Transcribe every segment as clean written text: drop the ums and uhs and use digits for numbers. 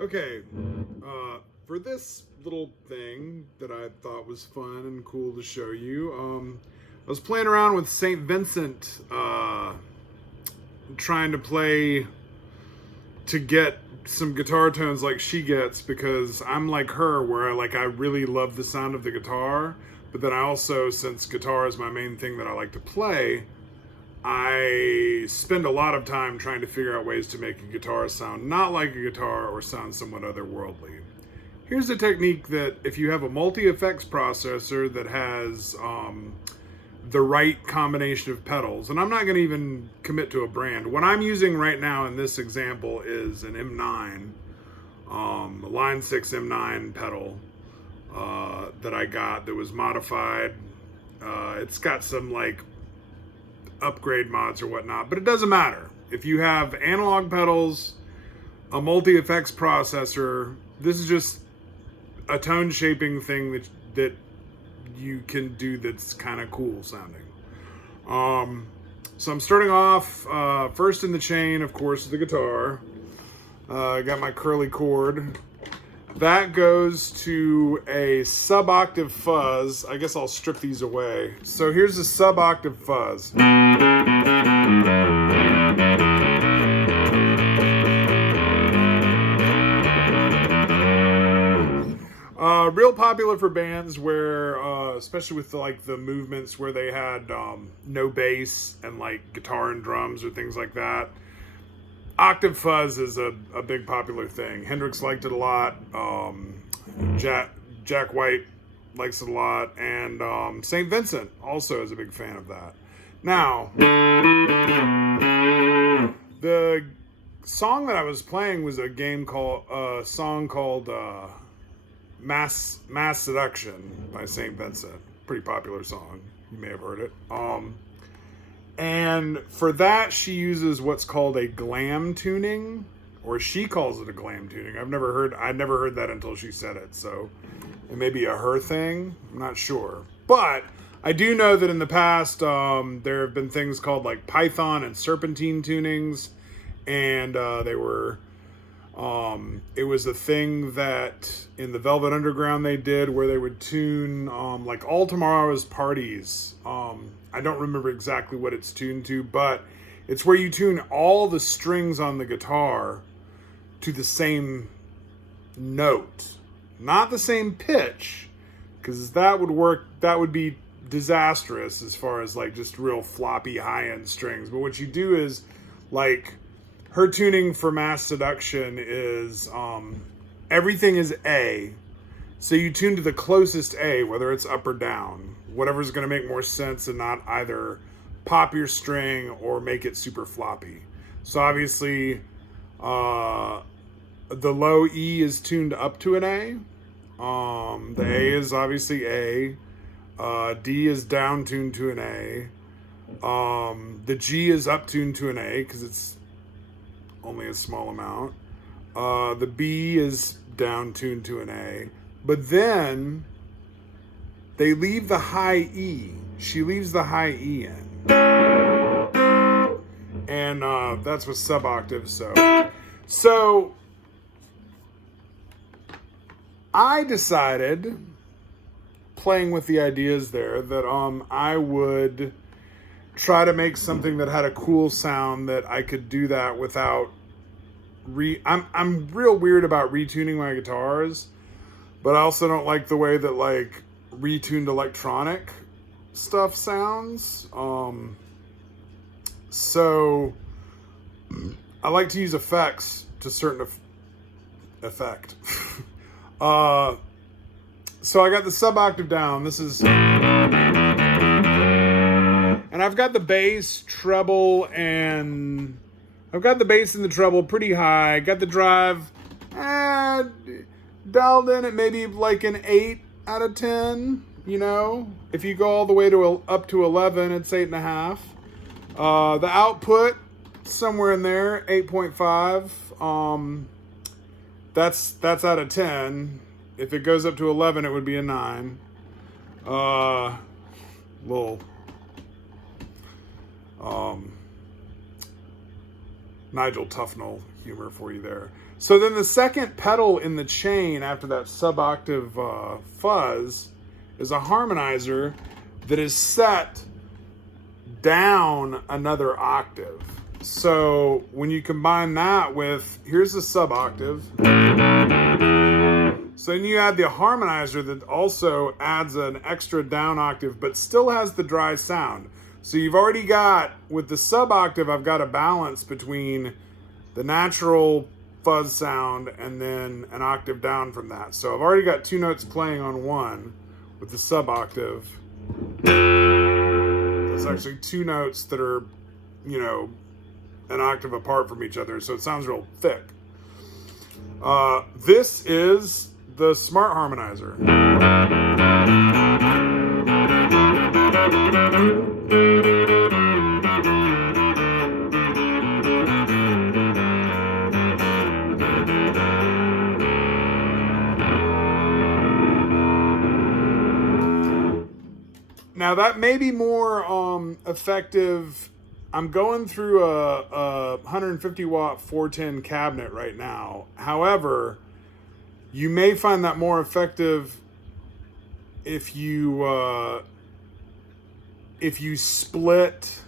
Okay, for this little thing that I thought was fun and cool to show you, I was playing around with St. Vincent, trying to play to get some guitar tones like she gets, because I'm like her, where I really love the sound of the guitar, but then I also, since guitar is my main thing that I like to play, I spend a lot of time trying to figure out ways to make a guitar sound not like a guitar or sound somewhat otherworldly. Here's a technique that if you have a multi-effects processor that has the right combination of pedals, and I'm not going to even commit to a brand. What I'm using right now in this example is an M9, a Line 6 M9 pedal that I got that was modified. It's got some like upgrade mods or whatnot, but it doesn't matter. If you have analog pedals, a multi-effects processor, this is just a tone shaping thing that you can do that's kind of cool sounding. So I'm starting off first in the chain, of course, the guitar. I got my curly cord. That goes to a Sub-Octave Fuzz. I guess I'll strip these away. So here's the Sub-Octave Fuzz. Real popular for bands where, especially with the movements where they had no bass and like guitar and drums or things like that. Octave Fuzz is a big popular thing. Hendrix liked it a lot. Jack White likes it a lot. And St. Vincent also is a big fan of that. Now, the song that I was playing was a song called Mass Seduction by St. Vincent. Pretty popular song. You may have heard it. And for that, she uses what's called a Glam Tuning, or she calls it a Glam Tuning. I'd never heard that until she said it, so it may be a her thing. I'm not sure. But I do know that in the past, there have been things called like Python and Serpentine tunings, and they were... it was a thing that in the Velvet Underground they did where they would tune like All Tomorrow's Parties. I don't remember exactly what it's tuned to, but it's where you tune all the strings on the guitar to the same note, not the same pitch, because that would be disastrous as far as like just real floppy high-end strings. But what you do is, like, her tuning for Mass Seduction is everything is A. So you tune to the closest A, whether it's up or down. Whatever's going to make more sense and not either pop your string or make it super floppy. So obviously, the low E is tuned up to an A. The A is obviously A. D is down tuned to an A. The G is up tuned to an A because it's only a small amount. The B is down tuned to an A. But then they leave the high E. She leaves the high E in. And that's with sub-octave. So I decided, playing with the ideas there, that I would try to make something that had a cool sound that I could do that without I'm real weird about retuning my guitars, but I also don't like the way that like retuned electronic stuff sounds. So I like to use effects to certain effect. So I got the sub-octave down. This is... And I've got the bass, treble, and... I've got the bass and the treble pretty high. Got the drive dialed in at maybe like an 8 out of 10, you know? If you go all the way to up to 11, it's 8.5. The output, somewhere in there, 8.5. That's out of 10. If it goes up to 11, it would be a 9. Little Nigel Tufnell humor for you there. So then the second pedal in the chain after that Sub-Octave Fuzz is a harmonizer that is set down another octave. So when you combine that with, here's the sub-octave. So then you add the harmonizer that also adds an extra down octave, but still has the dry sound. So you've already got, with the sub-octave, I've got a balance between the natural fuzz sound and then an octave down from that. So I've already got two notes playing on one with the sub-octave. It's actually two notes that are, you know, an octave apart from each other, so it sounds real thick. This is the Smart Harmonizer. Now that may be more effective. I'm going through a 150 watt 410 cabinet right now. However, you may find that more effective if you split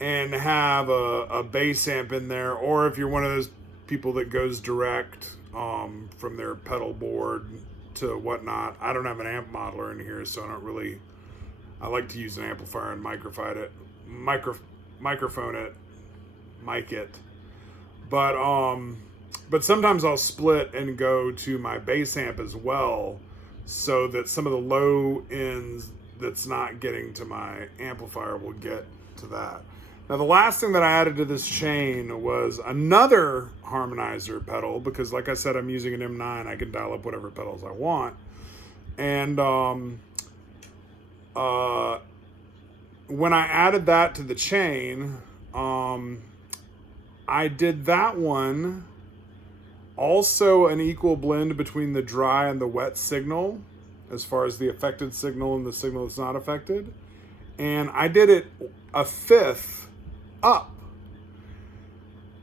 and have a bass amp in there, or if you're one of those people that goes direct from their pedal board to whatnot. I don't have an amp modeler in here, so I like to use an amplifier and microphone it, mic it. But sometimes I'll split and go to my bass amp as well, so that some of the low ends that's not getting to my amplifier will get to that. Now the last thing that I added to this chain was another harmonizer pedal, because like I said, I'm using an M9. I can dial up whatever pedals I want. And when I added that to the chain, I did that one also an equal blend between the dry and the wet signal, as far as the affected signal and the signal that's not affected. And I did it a fifth up.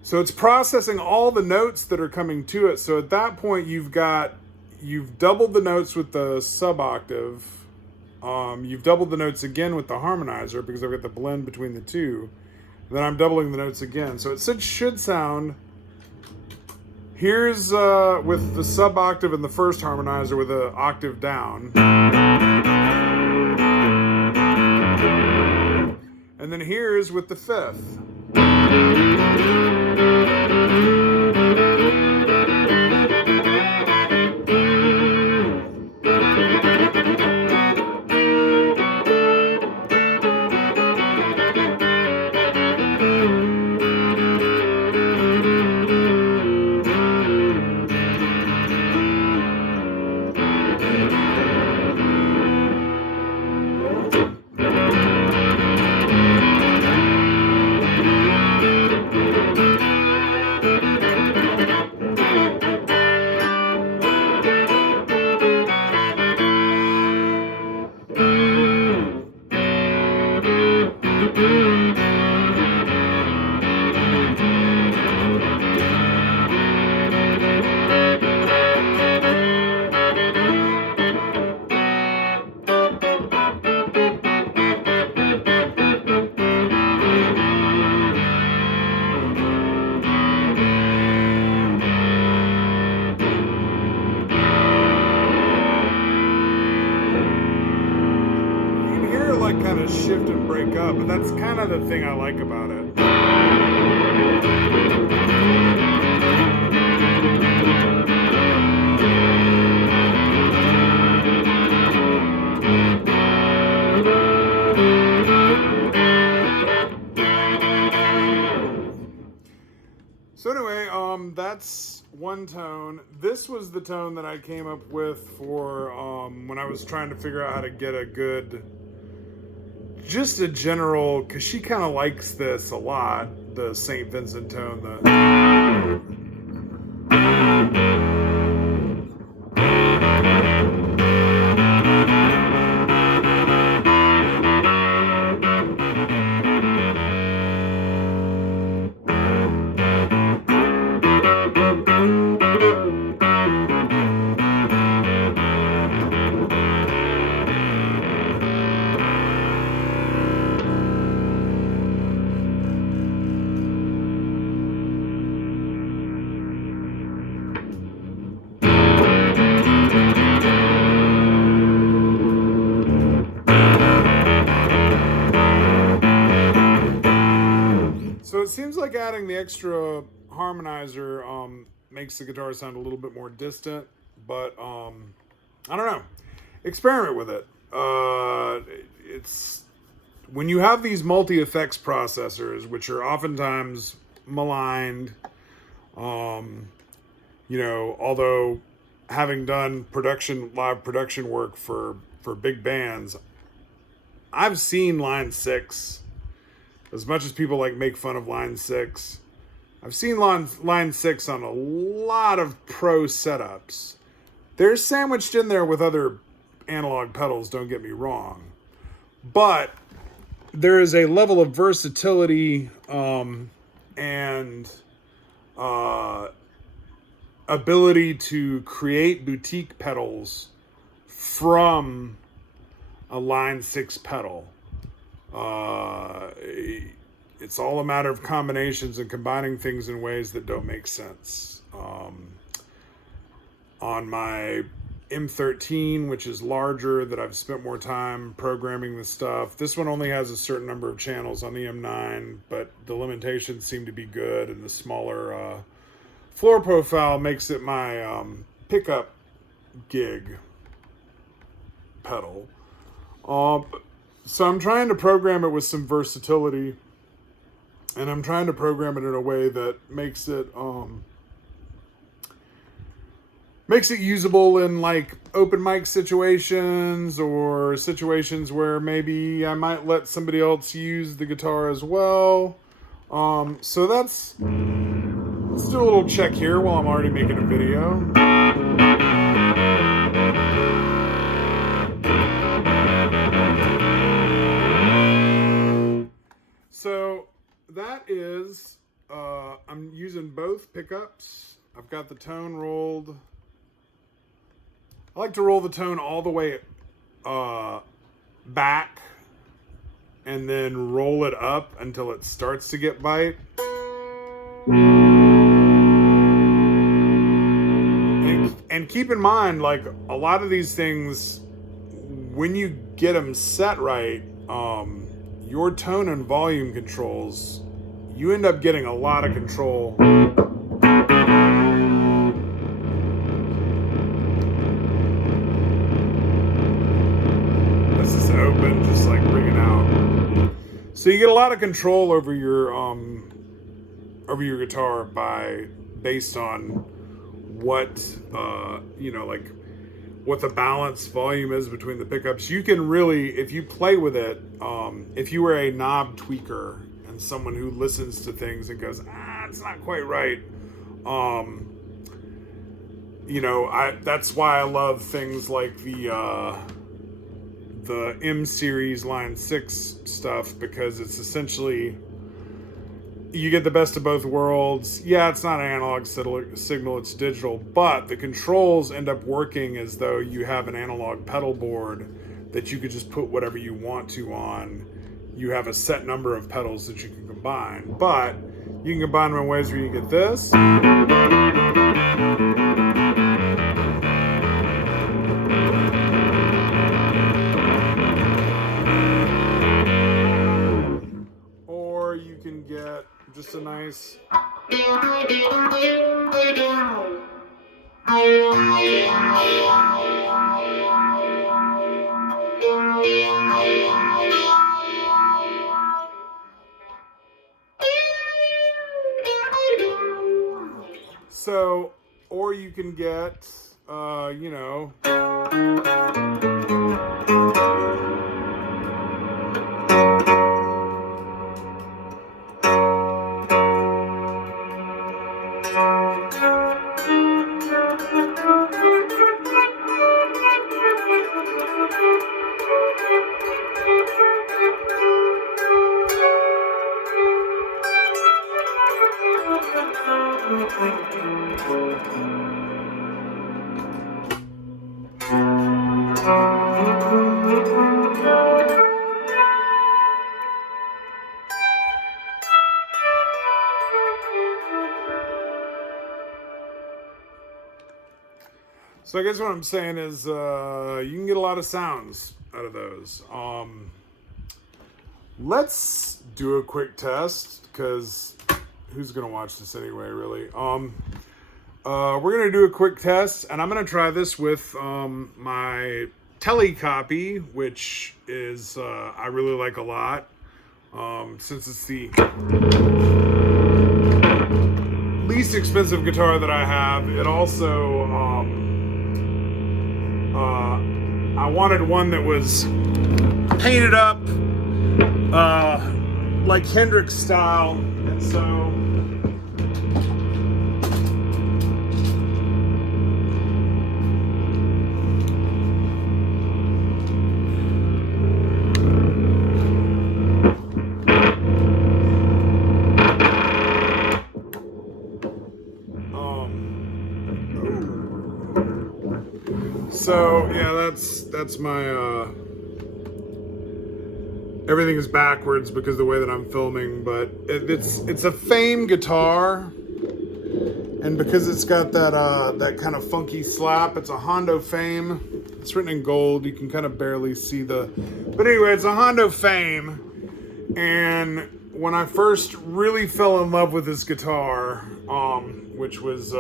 So it's processing all the notes that are coming to it. So at that point, you've doubled the notes with the sub-octave. You've doubled the notes again with the harmonizer, because I've got the blend between the two. And then I'm doubling the notes again. So it should sound, here's with the sub-octave and the first harmonizer with an octave down. And then here's with the fifth. Kind of shift and break up, but that's kind of the thing I like about it. So anyway, that's one tone. This was the tone that I came up with for when I was trying to figure out how to get a good, just a general, because she kind of likes this a lot, the St. Vincent tone. like adding the extra harmonizer makes the guitar sound a little bit more distant, but I don't know. Experiment with it. It's when you have these multi-effects processors, which are oftentimes maligned, you know, although having done live production work for big bands, I've seen Line 6. As much as people like make fun of Line 6, I've seen Line 6 on a lot of pro setups. They're sandwiched in there with other analog pedals, don't get me wrong. But there is a level of versatility and ability to create boutique pedals from a Line 6 pedal. It's all a matter of combinations and combining things in ways that don't make sense. On my M13, which is larger, that I've spent more time programming the stuff. This one only has a certain number of channels on the M9, but the limitations seem to be good, and the smaller floor profile makes it my pickup gig pedal. So I'm trying to program it with some versatility, and I'm trying to program it in a way that makes it usable in like open mic situations, or situations where maybe I might let somebody else use the guitar as well. So let's do a little check here while I'm already making a video. So that is, I'm using both pickups. I've got the tone rolled. I like to roll the tone all the way back and then roll it up until it starts to get bite. And keep in mind, like, a lot of these things, when you get them set right, your tone and volume controls, you end up getting a lot of control. This is open, just like bring it out. So you get a lot of control over your guitar based on what you know, like what the balance volume is between the pickups. You can really, if you play with it, if you were a knob tweaker and someone who listens to things and goes, it's not quite right, you know, that's why I love things like the M series Line 6 stuff, because it's essentially, you get the best of both worlds. Yeah, it's not an analog signal, it's digital, but the controls end up working as though you have an analog pedal board that you could just put whatever you want to on. You have a set number of pedals that you can combine, but you can combine them in ways where you get this. Or you can get just a nice. So, or you can get, you know. So I guess what I'm saying is you can get a lot of sounds out of those. Let's do a quick test, because who's gonna watch this anyway, really? We're gonna do a quick test, and I'm gonna try this with my Tele copy, which is I really like a lot. Since it's the least expensive guitar that I have, it also I wanted one that was painted up like Hendrix style, and so yeah, that's my everything is backwards because of the way that I'm filming, but it's a Fame guitar, and because it's got that kind of funky slap, it's a Hondo Fame. It's written in gold. You can kind of barely see but anyway, it's a Hondo Fame. And when I first really fell in love with this guitar, which was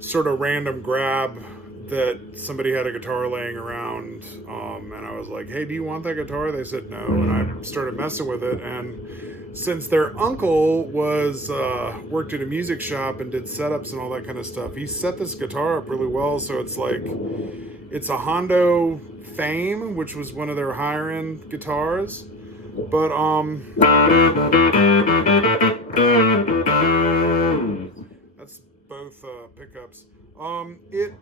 sort of random grab that somebody had a guitar laying around, and I was like, hey, do you want that guitar? They said no, and I started messing with it. And since their uncle was worked at a music shop and did setups and all that kind of stuff, he set this guitar up really well. So it's like, it's a Hondo Fame, which was one of their higher end guitars, but that's both pickups. It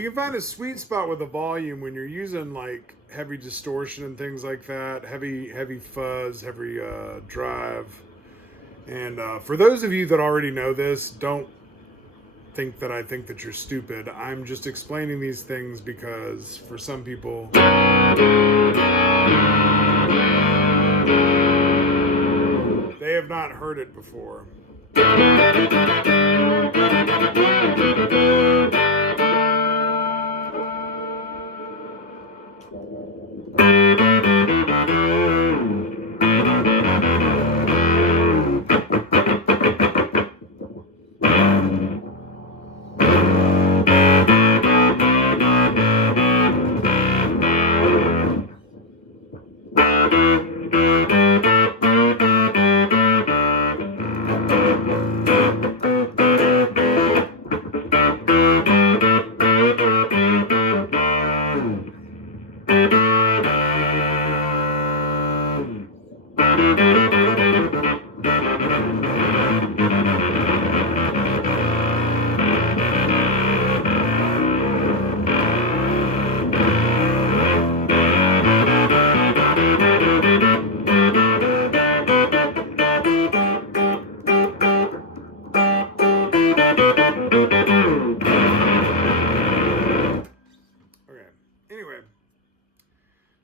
you can find a sweet spot with the volume when you're using like heavy distortion and things like that, heavy fuzz, heavy drive. And for those of you that already know this, don't think that I think that you're stupid. I'm just explaining these things because for some people they have not heard it before.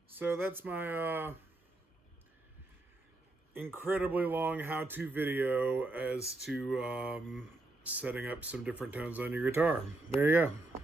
So that's my incredibly long how-to video as to setting up some different tones on your guitar. There you go.